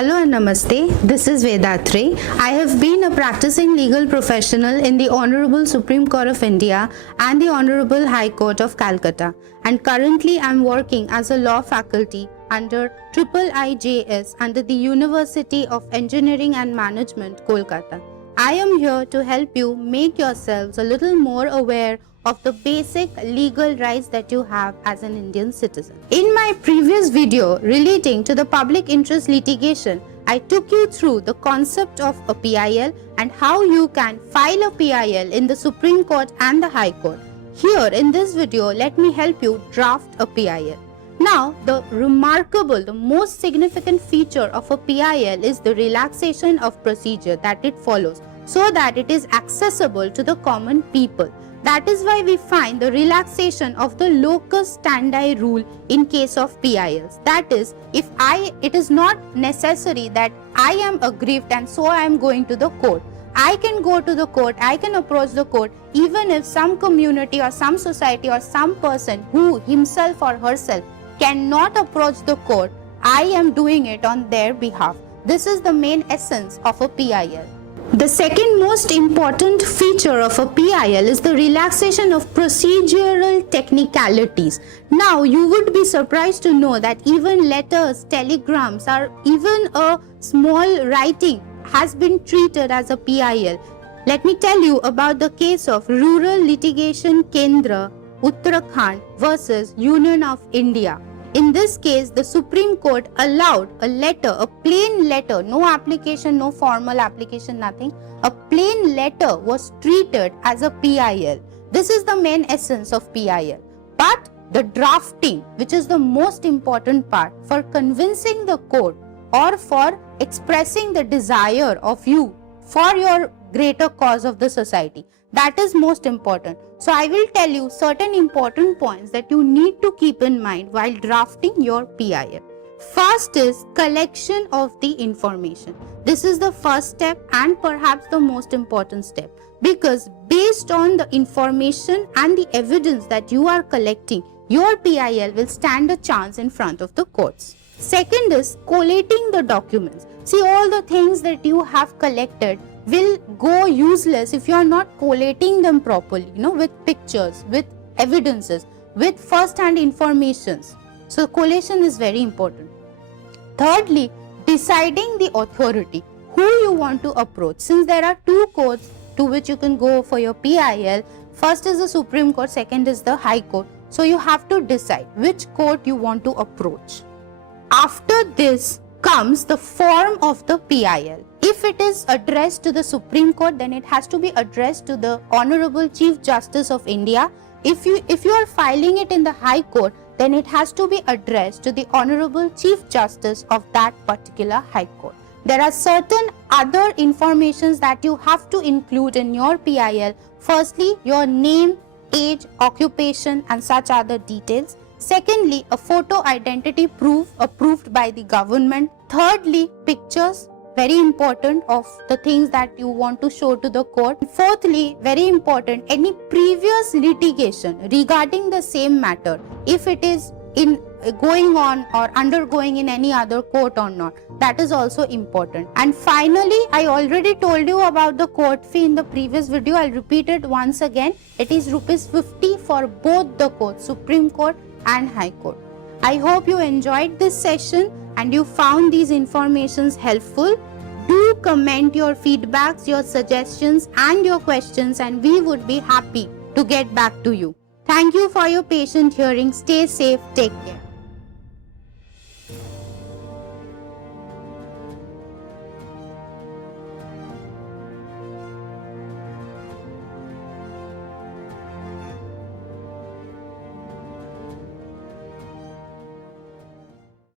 Hello and Namaste, this is Vedatrayee. I have been a practicing legal professional in the Honorable Supreme Court of India and the Honorable High Court of Calcutta, and currently I am working as a law faculty under IIJS under the University of Engineering and Management, Kolkata. I am here to help you make yourselves a little more aware of the basic legal rights that you have as an Indian citizen. In my previous video relating to the public interest litigation, I took you through the concept of a PIL and how you can file a PIL in the Supreme Court and the High Court. Here in this video, let me help you draft a PIL. Now, the most significant feature of a PIL is the relaxation of procedure that it follows so that it is accessible to the common people. That is why we find the relaxation of the locus standi rule in case of PILs. That is, it is not necessary that I am aggrieved and so I am going to the court. I can go to the court, I can approach the court, even if some community or some society or some person who himself or herself cannot approach the court, I am doing it on their behalf. This is the main essence of a PIL. The second most important feature of a PIL is the relaxation of procedural technicalities. Now, you would be surprised to know that even letters, telegrams, or even a small writing has been treated as a PIL. Let me tell you about the case of Rural Litigation Kendra, Uttarakhand versus Union of India. In this case, the Supreme Court allowed a letter, a plain letter, no application, no formal application, nothing. A plain letter was treated as a PIL. This is the main essence of PIL. But the drafting, which is the most important part for convincing the court or for expressing the desire of you for your greater cause of the society, that is most important. So I will tell you certain important points that you need to keep in mind while drafting your PIL. First is collection of the information. This is the first step and perhaps the most important step, because based on the information and the evidence that you are collecting, your PIL will stand a chance in front of the courts. Second is collating the documents. See, all the things that you have collected will go useless if you are not collating them properly, with pictures, with evidences, with first-hand informations. So collation is very important. Thirdly, deciding the authority, who you want to approach. Since there are two courts to which you can go for your PIL, first is the Supreme Court, second is the High Court. So you have to decide which court you want to approach. After this comes the form of the PIL. If it is addressed to the Supreme Court, then it has to be addressed to the Honorable Chief Justice of India. If you are filing it in the High Court, then it has to be addressed to the Honorable Chief Justice of that particular High Court. There are certain other informations that you have to include in your PIL. Firstly, your name, age, occupation, and such other details. Secondly, a photo identity proof approved by the government. Thirdly, pictures, very important, of the things that you want to show to the court. Fourthly, very important, any previous litigation regarding the same matter, if it is going on or undergoing in any other court or not, that is also important. And finally, I already told you about the court fee in the previous video. I'll repeat it once again. It is ₹50 for both the courts, Supreme Court and High Court. I hope you enjoyed this session and you found these informations helpful. Do comment your feedbacks, your suggestions and your questions, and we would be happy to get back to you. Thank you for your patient hearing. Stay safe. Take care.